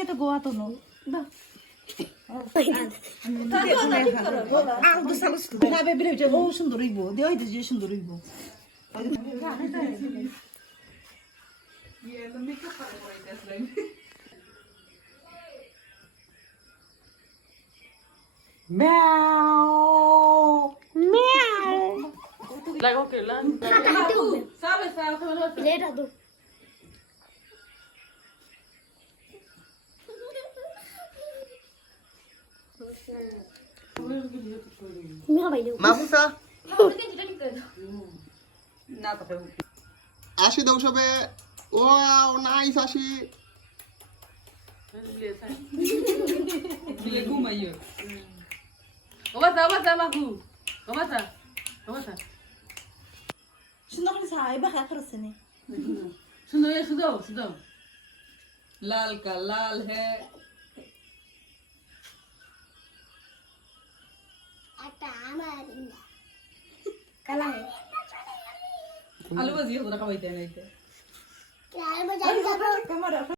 ये तो गोवा तो नो दा না বেবি রে ও সুন্দর হইব দেও হইতে যে সুন্দর হইব Meow. Meow. Lago que la. ¿Sabes? Lera do. Mira bailo. মামুসা না তো আসি দাও সবে ওয়াও নাইস আসি Dile guma yo. Obata, magu. Obata. সুন্দর করে সাই বা খা করছে নে सुनो लाल का लाल है काला है आलू बस ये तो रखा बैठे नहीं थे क्या है मजा ক্যামেরা